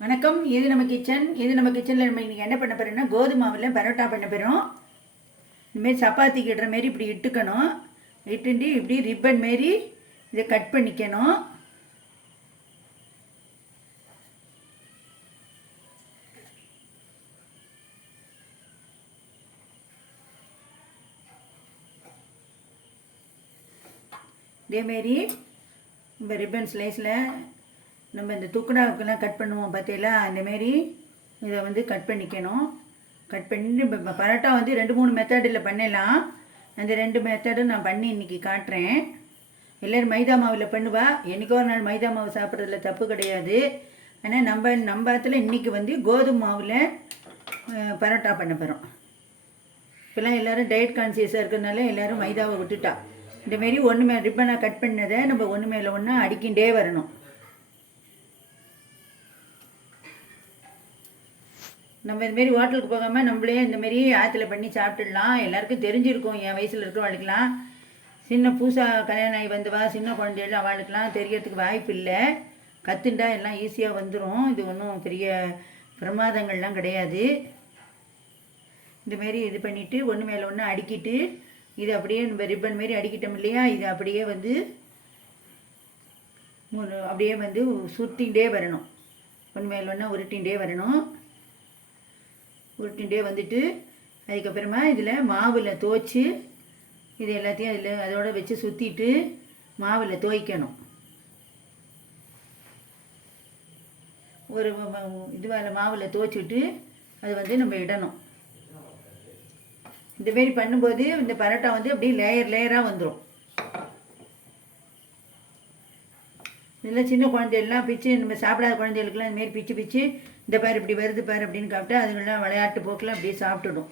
வணக்கம். இது நம்ம கிச்சன்? இது நம்ம கிச்சனில் நம்ம இன்றைக்கி என்ன பண்ண போகிறோம்னா கோதுமாவில் பரோட்டா பண்ண போகிறோம் இந்தமாரி சப்பாத்திக்கு இடுற மாரி இப்படி இட்டுக்கணும். இட்டுண்டு இப்படி ரிப்பன் மாரி இதை கட் பண்ணிக்கணும். இதேமாரி இந்த ரிப்பன் ஸ்லைஸில் நம்ம இந்த துக்குடாவுக்கெல்லாம் கட் பண்ணுவோம் பார்த்தீங்களா அந்தமாரி இதை வந்து கட் பண்ணிக்கணும். கட் பண்ணி இப்போ பரோட்டா வந்து ரெண்டு மூணு மெத்தடில் பண்ணிடலாம் அந்த ரெண்டு மெத்தடும் நான் பண்ணி இன்றைக்கி காட்டுறேன். எல்லோரும் மைதா மாவில் பண்ணுவா. என்றைக்கோ ஒரு நாள் மைதா மாவு சாப்பிட்றதுல தப்பு கிடையாது. ஆனால் நம்ம நம்ம இடத்துல இன்றைக்கி வந்து கோதுமை மாவில் பரோட்டா பண்ண போகிறோம் இப்போல்லாம் எல்லோரும் டயட் கான்சியஸாக இருக்கிறதுனால எல்லோரும் மைதாவை விட்டுட்டா. இந்தமாரி ஒன்று மே ரிப்பனாக கட் பண்ணதை நம்ம ஒன்று மேலே ஒன்றா அடிக்கின்றே வரணும். நம்ம இதுமாரி ஹோட்டலுக்கு போகாமல் நம்மளே இந்தமாரி ஆற்றுல பண்ணி சாப்பிட்டுடலாம். எல்லாருக்கும் தெரிஞ்சிருக்கும். என் வயசில் இருக்கிறவளுக்கெல்லாம் சின்ன புதுசாக கல்யாணம் ஆகி வந்தவா சின்ன குழந்தைகள் அவளுக்குலாம் தெரியறதுக்கு வாய்ப்பு இல்லை. கற்றுண்டா எல்லாம் ஈஸியாக வந்துடும் இது ஒன்றும் பெரிய பிரமாதங்கள்லாம் கிடையாது. இந்தமாரி இது பண்ணிவிட்டு ஒன்று மேலே ஒன்று அடுக்கிட்டு இது அப்படியே நம்ம ரிப்பன் மாரி அடிக்கிட்டோம் இல்லையா? இது அப்படியே வந்து ஒரு- அப்படியே வந்து சுற்றிகிட்டே வரணும். ஒன்று மேலே ஒன்றா உருட்டிகிட்டே வரணும். உருட்டின்டே வந்துட்டு அதுக்கப்புறமா இதில் மாவில் தோய்ச்சி இது எல்லாத்தையும் அதில் அதோட வச்சு சுற்றிட்டு மாவில் துவைக்கணும் ஒரு இதுவால் மாவில் துவச்சிட்டு அது வந்து நம்ம இடணும். இந்த மாரி பண்ணும்போது இந்த பரோட்டா வந்து அப்படியே லேயர் லேயராக வந்துடும் இதில் சின்ன குழந்தைகள்லாம் பிச்சு நம்ம சாப்பிடாத குழந்தைகளுக்குலாம் இந்தமாரி பிச்சு பிச்சு இந்த பேர் இப்படி வருது பார் அப்படின்னு காப்பிட்டு அதுங்களாம் விளையாட்டு போக்கில் அப்படியே சாப்பிட்டுடும்.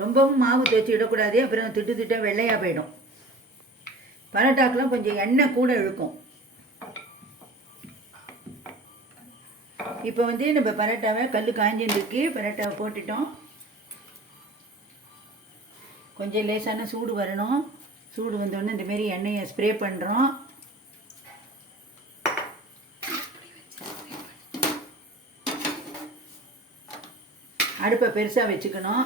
ரொம்பவும் மாவு தேய்ச்சி விடக்கூடாது அப்புறம் திட்டு திட்டா வெள்ளையாக போயிடும். பரோட்டாக்கெலாம் கொஞ்சம் எண்ணெய் கூட இழுக்கும். இப்போ வந்து நம்ம பரோட்டாவை கல் காஞ்சிருக்கு பரோட்டாவை போட்டுட்டோம். கொஞ்சம் லேசான சூடு வரணும். சூடு வந்தோடனே இந்தமாரி எண்ணெயை ஸ்ப்ரே பண்ணுறோம் அடுப்பை பெருசாக வச்சுக்கணும்.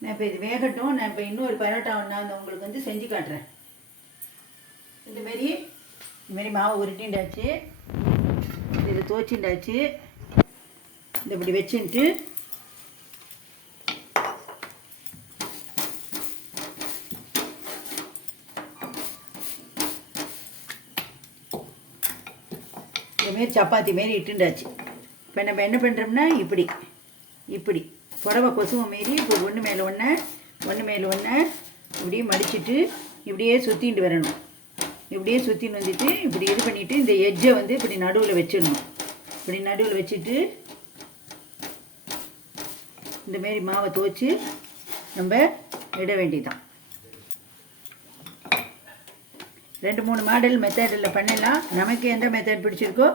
நான் இப்போ இது வேகட்டும். நான் இப்போ இன்னொரு பரோட்டா ஒன்றா உங்களுக்கு வந்து செஞ்சு காட்டுறேன். இந்தமாரி இதுமாரி மாவு உருட்டிண்டாச்சு. இது தோச்சிண்டாச்சு. இந்த இப்படி வச்சுட்டு இதுமாரி சப்பாத்தி மாரி இட்டுண்டாச்சு. இப்போ நம்ம என்ன பண்ணுறோம்னா இப்படி இப்படி. புடவை கொசுவை மாரி இப்போ ஒன்று மேலே ஒன்று ஒன்று மேலே ஒன்று இப்படியே மடிச்சுட்டு இப்படியே சுற்றிட்டு வரணும். இப்படியே சுற்றின்னு வந்துட்டு இப்படி இது பண்ணிவிட்டு இந்த எஜ்ஜை வந்து இப்படி நடுவில் வச்சிடணும். இப்படி நடுவில் வச்சுட்டு இந்த மாரி மாவை துவச்சி நம்ம இட வேண்டிதான் ரெண்டு மூணு மாடல் மெத்தடில் பண்ணிடலாம் நமக்கு எந்த மெத்தட் பிடிச்சிருக்கோ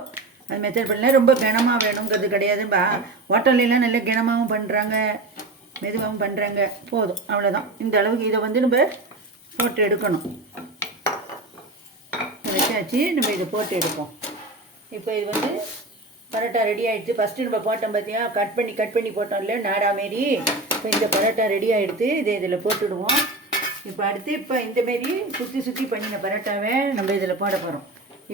அந்த மெத்தட் பண்ணலாம். ரொம்ப கனமாக வேணுங்கிறது கிடையாது. ஹோட்டல்லாம் நல்ல கனமாகவும் பண்ணுறாங்க மெதுவாகவும் பண்ணுறாங்க போதும். அவ்வளோதான் இந்த அளவுக்கு இதை வந்து நம்ம போட்டு எடுக்கணும். வச்சாச்சு. நம்ம இதை போட்டு எடுப்போம். இப்போ இது வந்து பரோட்டா ரெடி ஆகிடுச்சு ஃபஸ்ட்டு நம்ம போட்டோம் பார்த்தியா கட் பண்ணி கட் பண்ணி போட்டோம் இல்லையா? நாடா மாரி. இப்போ இந்த பரோட்டா ரெடி ஆகிடுது இதை இதில் போட்டுடுவோம். இப்போ அடுத்து இப்போ இந்த மாரி சுற்றி சுற்றி பண்ணின பரோட்டாவை நம்ம இதில் போட போகிறோம்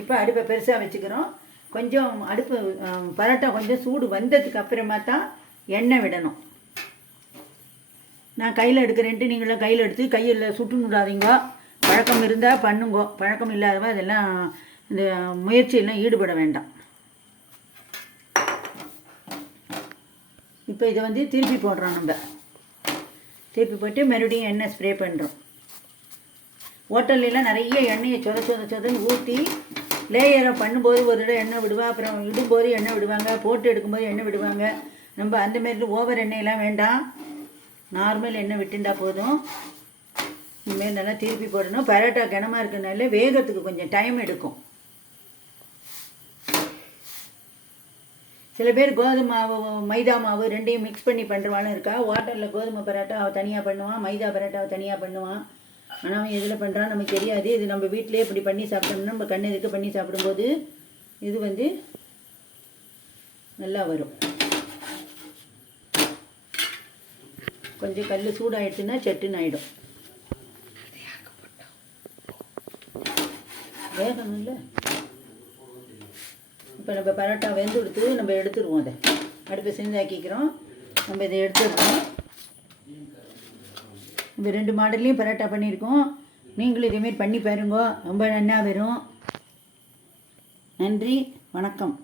இப்போ அடுப்பை பெருசாக வச்சுக்கிறோம். கொஞ்சம் அடுப்பு பரோட்டா கொஞ்சம் சூடு வந்ததுக்கு அப்புறமா தான் எண்ணெய் விடணும். நான் கையில் எடுக்கிறேன்ட்டு நீங்களும் கையில் எடுத்து கையில் சுட்டு விடாதீங்க. பழக்கம் இருந்தால் பண்ணுங்கோ. பழக்கம் இல்லாதவ அதெல்லாம் இந்த முயற்சியெல்லாம் ஈடுபட வேண்டாம். இப்போ இதை வந்து திருப்பி போடுறோம் நம்ம. திருப்பி போட்டு மறுபடியும் எண்ணெய் ஸ்ப்ரே பண்ணுறோம் ஹோட்டல்லாம் நிறைய எண்ணெயை சொத சொத சொதன்னு ஊற்றி லேயரை பண்ணும்போது ஒரு தடவை எண்ணெய் விடுவா அப்புறம் இடும்போது எண்ணெய் விடுவாங்க போட்டு எடுக்கும்போது எண்ணெய் விடுவாங்க. நம்ம அந்த மாரி ஓவர் எண்ணெயெல்லாம் வேண்டாம். நார்மல் எண்ணெய் விட்டுண்டா போதும். இனிமேல் நல்லா திருப்பி போடணும். பரோட்டா கனமாக இருக்கிறதுனால வேகத்துக்கு கொஞ்சம் டைம் எடுக்கும். சில பேர் கோதுமை மாவு மைதா மாவு ரெண்டையும் மிக்ஸ் பண்ணி பண்ணுறவாலும் இருக்கா. வாட்டரில் கோதுமை பரோட்டா அவள் தனியாக பண்ணுவான் மைதா பரோட்டாவை தனியாக பண்ணுவான் ஆனால் அவன் எதில் பண்ணுறான்னு நமக்கு தெரியாது. இது நம்ம வீட்டிலே இப்படி பண்ணி சாப்பிட்டோம்னா நம்ம கண்ணு எதுக்கு பண்ணி சாப்பிடும்போது இது வந்து நல்லா வரும். கொஞ்சம் கல் சூடாயிடுச்சுன்னா சட்டுன்னு ஆகிடும் வேகணும்ல? இப்போ நம்ம பரோட்டா வெந்து கொடுத்து நம்ம எடுத்துருவோம் அதை. அடுப்பை செஞ்சாக்கிக்கிறோம் நம்ம இதை எடுத்துருவோம் இந்த ரெண்டு மாடல்லையும் பரோட்டா பண்ணியிருக்கோம். நீங்களும் இதேமாரி பண்ணி பாருங்க. ரொம்ப நல்லா வரும். நன்றி. வணக்கம்.